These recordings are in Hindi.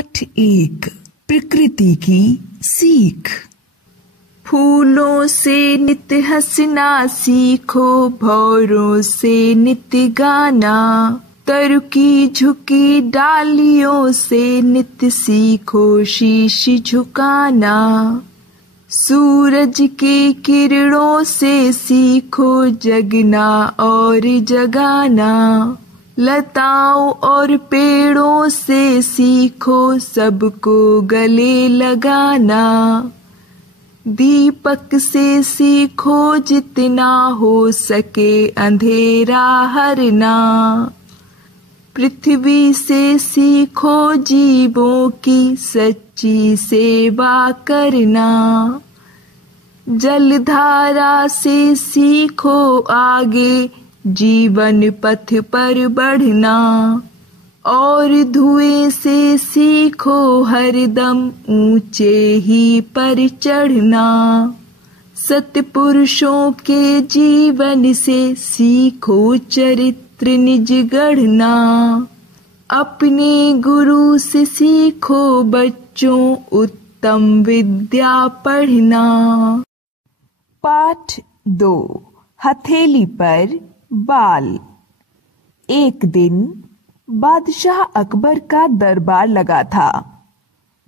पाठ 1 प्रकृति की सीख। फूलों से नित हंसना सीखो, भौरों से नित गाना। तरु की झुकी डालियों से नित सीखो शीश झुकाना। सूरज के किरणों से सीखो जगना और जगाना। लताओं और पेड़ों से सीखो सबको गले लगाना। दीपक से सीखो जितना हो सके अंधेरा हरना। पृथ्वी से सीखो जीवों की सच्ची सेवा करना। जलधारा से सीखो आगे जीवन पथ पर बढ़ना। और धुएं से सीखो हरदम ऊंचे ही पर चढ़ना। सत्पुरुषों के जीवन से सीखो चरित्र निज गढ़ना। अपने गुरु से सीखो बच्चों उत्तम विद्या पढ़ना। पाठ 2 हथेली पर बाल। एक दिन बादशाह अकबर का दरबार लगा था।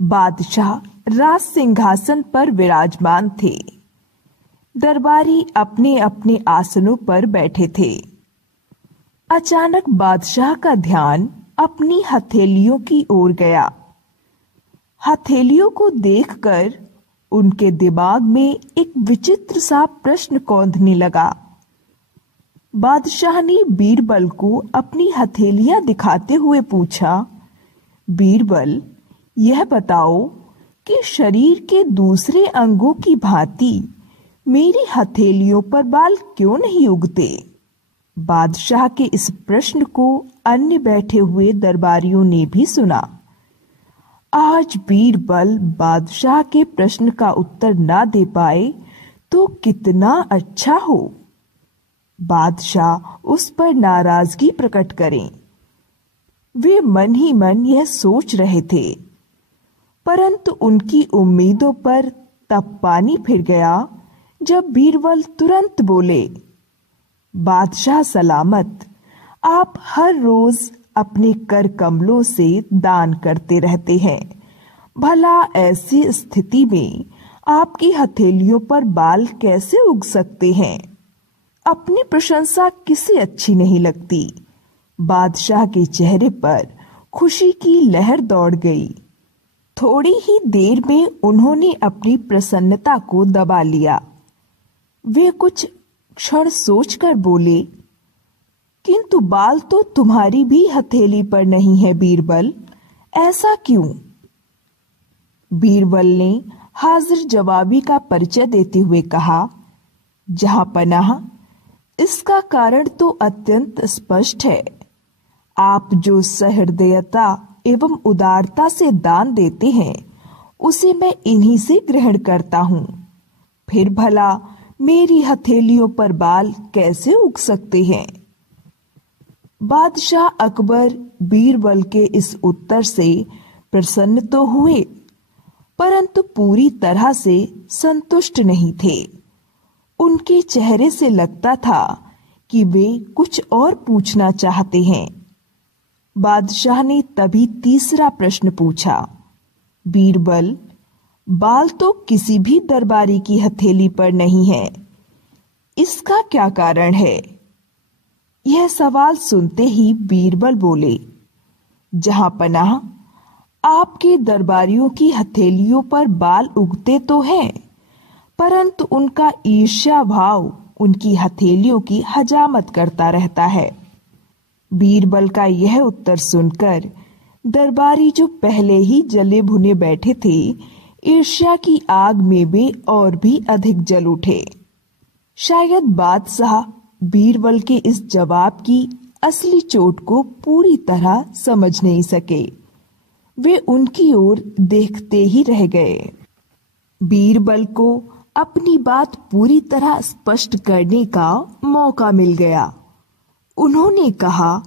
बादशाह राज सिंहासन पर विराजमान थे। दरबारी अपने अपने आसनों पर बैठे थे। अचानक बादशाह का ध्यान अपनी हथेलियों की ओर गया। हथेलियों को देखकर उनके दिमाग में एक विचित्र सा प्रश्न कौंधने लगा। बादशाह ने बीरबल को अपनी हथेलियां दिखाते हुए पूछा, बीरबल, यह बताओ कि शरीर के दूसरे अंगों की भांति मेरी हथेलियों पर बाल क्यों नहीं उगते? बादशाह के इस प्रश्न को अन्य बैठे हुए दरबारियों ने भी सुना। आज बीरबल बादशाह के प्रश्न का उत्तर ना दे पाए तो कितना अच्छा हो। बादशाह उस पर नाराजगी प्रकट करें। वे मन ही मन यह सोच रहे थे, परंतु उनकी उम्मीदों पर तब पानी फिर गया जब बीरबल तुरंत बोले, बादशाह सलामत, आप हर रोज अपने कर कमलों से दान करते रहते हैं। भला ऐसी स्थिति में आपकी हथेलियों पर बाल कैसे उग सकते हैं? अपनी प्रशंसा किसे अच्छी नहीं लगती। बादशाह के चेहरे पर खुशी की लहर दौड़ गई। थोड़ी ही देर में उन्होंने अपनी प्रसन्नता को दबा लिया। वे कुछ क्षण सोचकर बोले, किंतु बाल तो तुम्हारी भी हथेली पर नहीं है बीरबल, ऐसा क्यों? बीरबल ने हाजिर जवाबी का परिचय देते हुए कहा, जहां पनाह, इसका कारण तो अत्यंत स्पष्ट है। आप जो सहृदयता एवं उदारता से दान देते हैं उसे मैं इन्हीं से ग्रहण करता हूं। फिर भला मेरी हथेलियों पर बाल कैसे उग सकते हैं? बादशाह अकबर बीरबल के इस उत्तर से प्रसन्न तो हुए, परंतु पूरी तरह से संतुष्ट नहीं थे। उनके चेहरे से लगता था कि वे कुछ और पूछना चाहते हैं। बादशाह ने तभी तीसरा प्रश्न पूछा, बीरबल, बाल तो किसी भी दरबारी की हथेली पर नहीं है, इसका क्या कारण है? यह सवाल सुनते ही बीरबल बोले, जहां पनाह, आपके दरबारियों की हथेलियों पर बाल उगते तो हैं, परंतु उनका ईर्ष्या भाव उनकी हथेलियों की हजामत करता रहता है। बीरबल का यह उत्तर सुनकर दरबारी जो पहले ही जले भुने बैठे थे, ईर्ष्या की आग में वे और भी अधिक जल उठे। शायद बादशाह बीरबल के इस जवाब की असली चोट को पूरी तरह समझ नहीं सके। वे उनकी ओर देखते ही रह गए। बीरबल को अपनी बात पूरी तरह स्पष्ट करने का मौका मिल गया। उन्होंने कहा,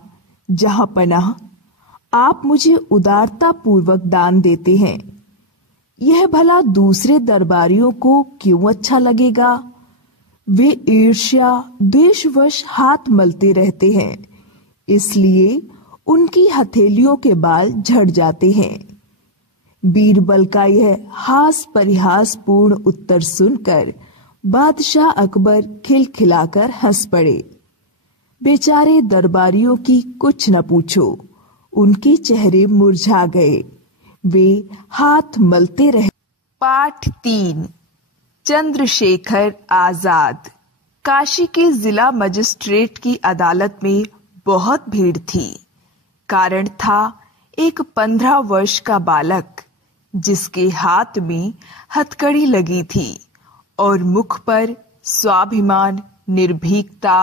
जहां पनाह, आप मुझे उदारता पूर्वक दान देते हैं, यह भला दूसरे दरबारियों को क्यों अच्छा लगेगा? वे ईर्ष्या द्वेषवश हाथ मलते रहते हैं, इसलिए उनकी हथेलियों के बाल झड़ जाते हैं। बीरबल का यह हास परिहास पूर्ण उत्तर सुनकर बादशाह अकबर खिलखिलाकर हंस पड़े। बेचारे दरबारियों की कुछ न पूछो, उनके चेहरे मुरझा गए, वे हाथ मलते रहे। पाठ 3 चंद्रशेखर आजाद। काशी के जिला मजिस्ट्रेट की अदालत में बहुत भीड़ थी। कारण था एक 15 वर्ष का बालक जिसके हाथ में हथकड़ी लगी थी और मुख पर स्वाभिमान, निर्भीकता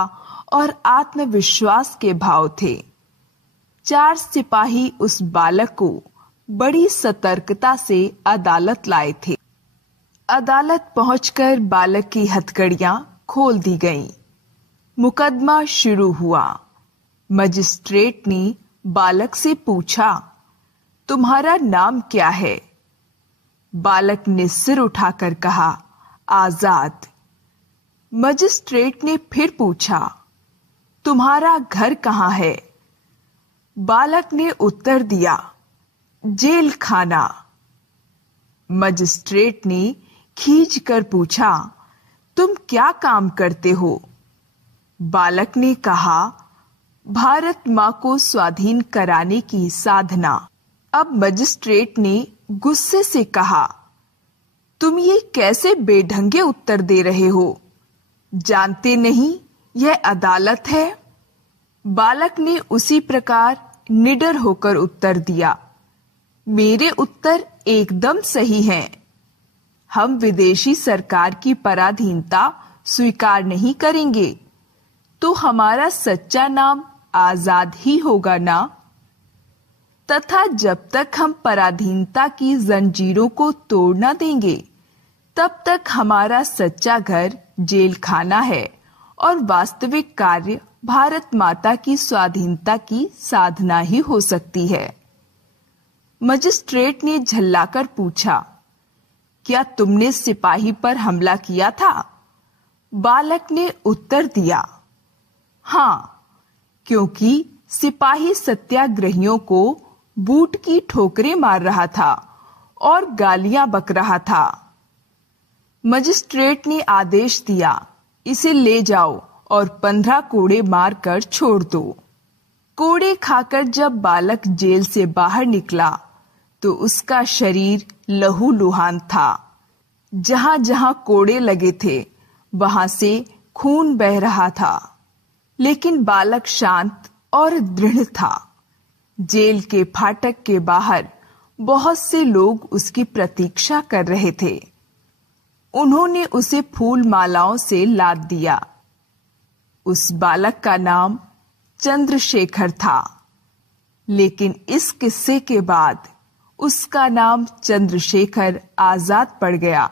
और आत्मविश्वास के भाव थे। 4 सिपाही उस बालक को बड़ी सतर्कता से अदालत लाए थे। अदालत पहुंचकर बालक की हथकड़ियां खोल दी गईं। मुकदमा शुरू हुआ। मजिस्ट्रेट ने बालक से पूछा, तुम्हारा नाम क्या है? बालक ने सिर उठाकर कहा, आजाद। मजिस्ट्रेट ने फिर पूछा, तुम्हारा घर कहाँ है? बालक ने उत्तर दिया, जेल खाना। मजिस्ट्रेट ने खींच कर पूछा, तुम क्या काम करते हो? बालक ने कहा, भारत मां को स्वाधीन कराने की साधना। अब मजिस्ट्रेट ने गुस्से से कहा, तुम ये कैसे बेढंगे उत्तर दे रहे हो? जानते नहीं यह अदालत है? बालक ने उसी प्रकार निडर होकर उत्तर दिया, मेरे उत्तर एकदम सही हैं। हम विदेशी सरकार की पराधीनता स्वीकार नहीं करेंगे, तो हमारा सच्चा नाम आजाद ही होगा ना? तथा जब तक हम पराधीनता की जंजीरों को तोड़ न देंगे, तब तक हमारा सच्चा घर जेल खाना है और वास्तविक कार्य भारत माता की स्वाधीनता की साधना ही हो सकती है। मजिस्ट्रेट ने झल्लाकर पूछा, क्या तुमने सिपाही पर हमला किया था? बालक ने उत्तर दिया, हाँ, क्योंकि सिपाही सत्याग्रहियों को बूट की ठोकरें मार रहा था और गालियां बक रहा था। मजिस्ट्रेट ने आदेश दिया, इसे ले जाओ और 15 कोड़े मारकर छोड़ दो। कोड़े खाकर जब बालक जेल से बाहर निकला तो उसका शरीर लहूलुहान था। जहां जहां कोड़े लगे थे वहां से खून बह रहा था, लेकिन बालक शांत और दृढ़ था। जेल के फाटक के बाहर बहुत से लोग उसकी प्रतीक्षा कर रहे थे। उन्होंने उसे फूल मालाओं से लाद दिया। उस बालक का नाम चंद्रशेखर था, लेकिन इस किस्से के बाद उसका नाम चंद्रशेखर आजाद पड़ गया।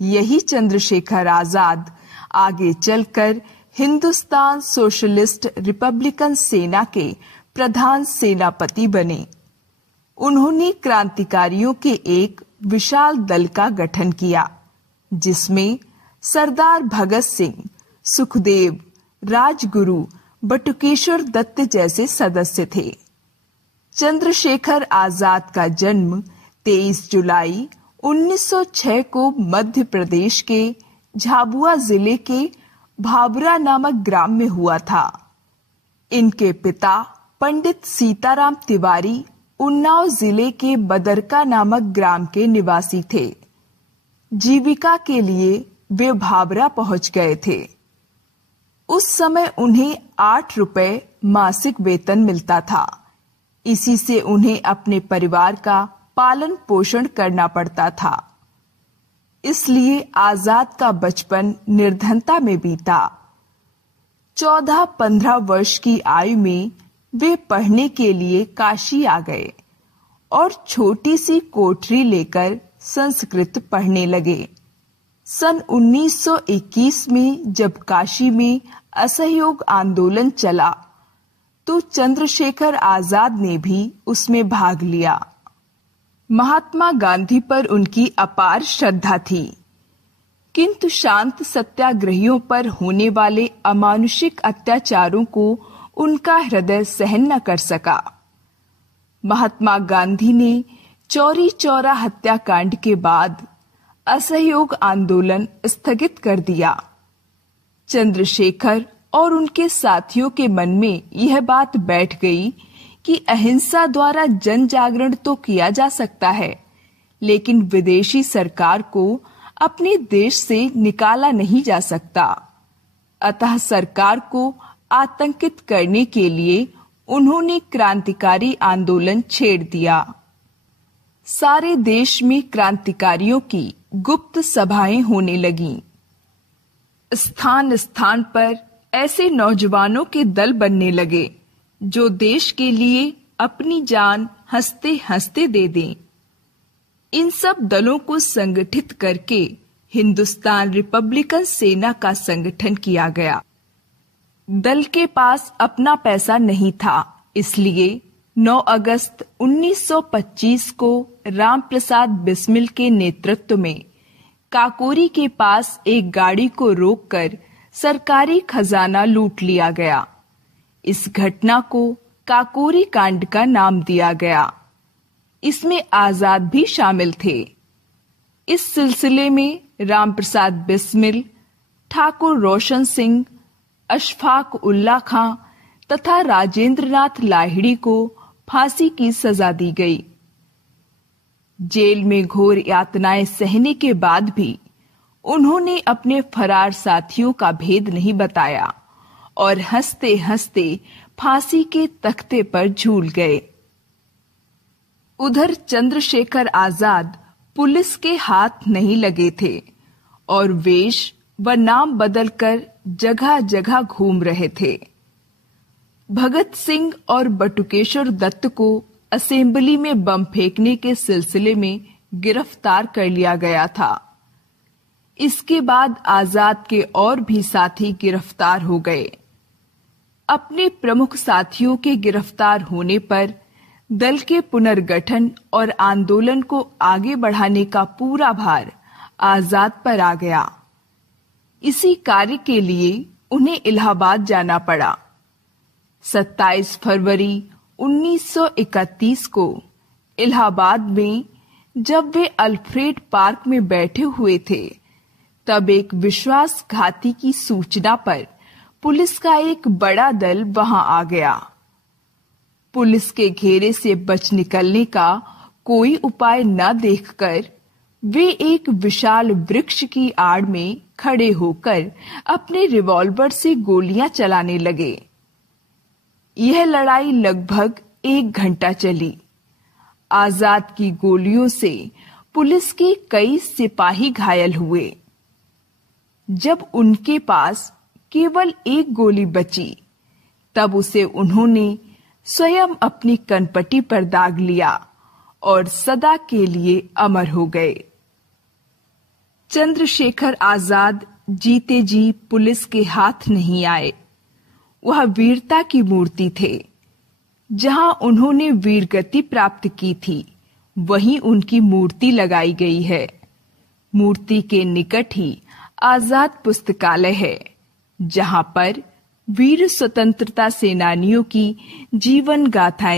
यही चंद्रशेखर आजाद आगे चलकर हिंदुस्तान सोशलिस्ट रिपब्लिकन सेना के प्रधान सेनापति बने। उन्होंने क्रांतिकारियों के एक विशाल दल का गठन किया, जिसमें सरदार भगत सिंह, सुखदेव, राजगुरु, बटुकेश्वर दत्त जैसे सदस्य थे। चंद्रशेखर आजाद का जन्म 23 जुलाई 1906 को मध्य प्रदेश के झाबुआ जिले के भाबरा नामक ग्राम में हुआ था। इनके पिता पंडित सीताराम तिवारी उन्नाव जिले के बदरका नामक ग्राम के निवासी थे। जीविका के लिए वे भाबरा पहुंच गए थे। उस समय उन्हें 8 रुपए मासिक वेतन मिलता था। इसी से उन्हें अपने परिवार का पालन पोषण करना पड़ता था। इसलिए आजाद का बचपन निर्धनता में बीता। 14-15 वर्ष की आयु में वे पढ़ने के लिए काशी आ गए और छोटी सी कोठरी लेकर संस्कृत पढ़ने लगे। सन 1921 में जब काशी में असहयोग आंदोलन चला, तो चंद्रशेखर आजाद ने भी उसमें भाग लिया। महात्मा गांधी पर उनकी अपार श्रद्धा थी, किंतु शांत सत्याग्रहियों पर होने वाले अमानुषिक अत्याचारों को उनका हृदय सहन न कर सका। महात्मा गांधी ने चौरी चौरा हत्याकांड के बाद असहयोग आंदोलन स्थगित कर दिया। चंद्रशेखर और उनके साथियों के मन में यह बात बैठ गई कि अहिंसा द्वारा जन जागरण तो किया जा सकता है, लेकिन विदेशी सरकार को अपने देश से निकाला नहीं जा सकता। अतः सरकार को आतंकित करने के लिए उन्होंने क्रांतिकारी आंदोलन छेड़ दिया। सारे देश में क्रांतिकारियों की गुप्त सभाएं होने लगीं। स्थान स्थान पर ऐसे नौजवानों के दल बनने लगे जो देश के लिए अपनी जान हंसते हंसते दे दें। इन सब दलों को संगठित करके हिंदुस्तान रिपब्लिकन सेना का संगठन किया गया। दल के पास अपना पैसा नहीं था, इसलिए 9 अगस्त 1925 को रामप्रसाद बिस्मिल के नेतृत्व में काकोरी के पास एक गाड़ी को रोककर सरकारी खजाना लूट लिया गया। इस घटना को काकोरी कांड का नाम दिया गया। इसमें आजाद भी शामिल थे। इस सिलसिले में रामप्रसाद बिस्मिल, ठाकुर रोशन सिंह, अशफाक उल्ला खां तथा राजेंद्र नाथ लाहिड़ी को फांसी की सजा दी गई। जेल में घोर यातनाएं सहने के बाद भी उन्होंने अपने फरार साथियों का भेद नहीं बताया और हंसते हंसते फांसी के तख्ते पर झूल गए। उधर चंद्रशेखर आजाद पुलिस के हाथ नहीं लगे थे और वेश व नाम बदलकर जगह जगह घूम रहे थे। भगत सिंह और बटुकेश्वर दत्त को असेंबली में बम फेंकने के सिलसिले में गिरफ्तार कर लिया गया था। इसके बाद आजाद के और भी साथी गिरफ्तार हो गए। अपने प्रमुख साथियों के गिरफ्तार होने पर दल के पुनर्गठन और आंदोलन को आगे बढ़ाने का पूरा भार आजाद पर आ गया। इसी कार्य के लिए उन्हें इलाहाबाद जाना पड़ा। 27 फरवरी 1931 को इलाहाबाद में जब वे अल्फ्रेड पार्क में बैठे हुए थे, तब एक विश्वासघाती की सूचना पर पुलिस का एक बड़ा दल वहां आ गया। पुलिस के घेरे से बच निकलने का कोई उपाय न देखकर वे एक विशाल वृक्ष की आड़ में खड़े होकर अपने रिवॉल्वर से गोलियां चलाने लगे। यह लड़ाई लगभग 1 घंटा चली। आजाद की गोलियों से पुलिस के कई सिपाही घायल हुए। जब उनके पास केवल 1 गोली बची, तब उसे उन्होंने स्वयं अपनी कनपटी पर दाग लिया और सदा के लिए अमर हो गए। चंद्रशेखर आजाद जीते जी पुलिस के हाथ नहीं आए। वह वीरता की मूर्ति थे। जहां उन्होंने वीरगति प्राप्त की थी, वहीं उनकी मूर्ति लगाई गई है। मूर्ति के निकट ही आजाद पुस्तकालय है, जहां पर वीर स्वतंत्रता सेनानियों की जीवन गाथाएं